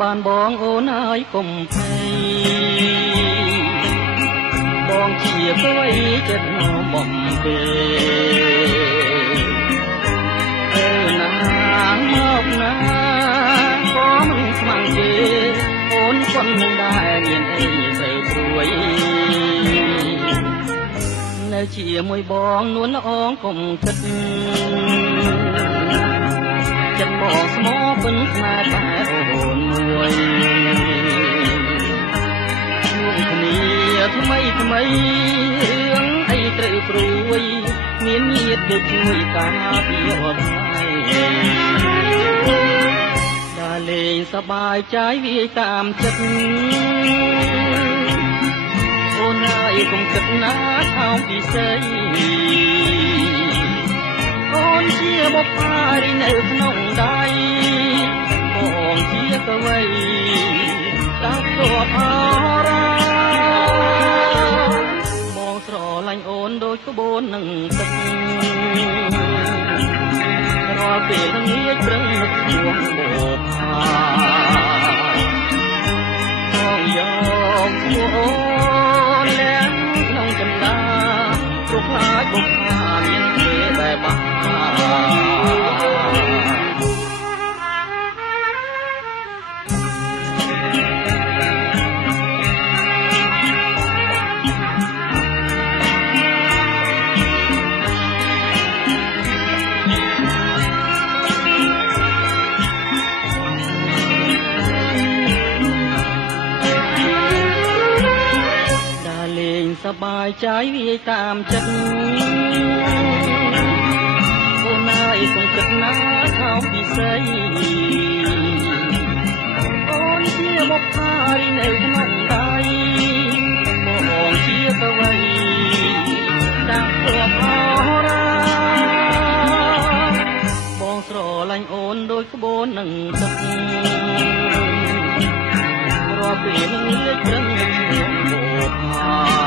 បានបងអូនហើយកុំភ័យបងជាស្វ័យចិត្តបំពេណាមកណាក៏មិនស្មានទេអូនប៉ុននឹងដែរមានអីត្រូវព្រួយនៅជាមួយបងនួនល្អងកុំគិតចិត្តបងស្មោពេញស្នេហ៍តែអូនមួយជួបគ្នាថ្មីរឿងអីត្រូវព្រួយមានញាតិដូចជួយការពារអត់ហើយដើរលេងសប្បាយใจវាតាមចិត្តអូនហើយកុំគិតណាថោកពិសេសអូនជាបុព្វារីនៅក្នុងដៃបងជាកវីតាំងទ័ពអរាបងស្រឡាញ់អូនដូចក្បូននឹងទឹករាល់ពេលងាយប្រឹងនឹកជួងបោផាបងយកឈ្មោះអូនលះក្នុងចន្ទាព្រោះខ្លាចបុព្វាមានពេលបែបបាក់សប្បាយใจវាតាមចិត្តអូនហើយកុំគិតណាថោកពិសេសអូនជាបុព្វារីនៅក្នុងដៃបងជាកវីតាំងទ័ពអរាបងស្រឡាញ់អូនដូចក្បូននឹងទឹករាល់ពេលងាយប្រឹងនឹងបោកផា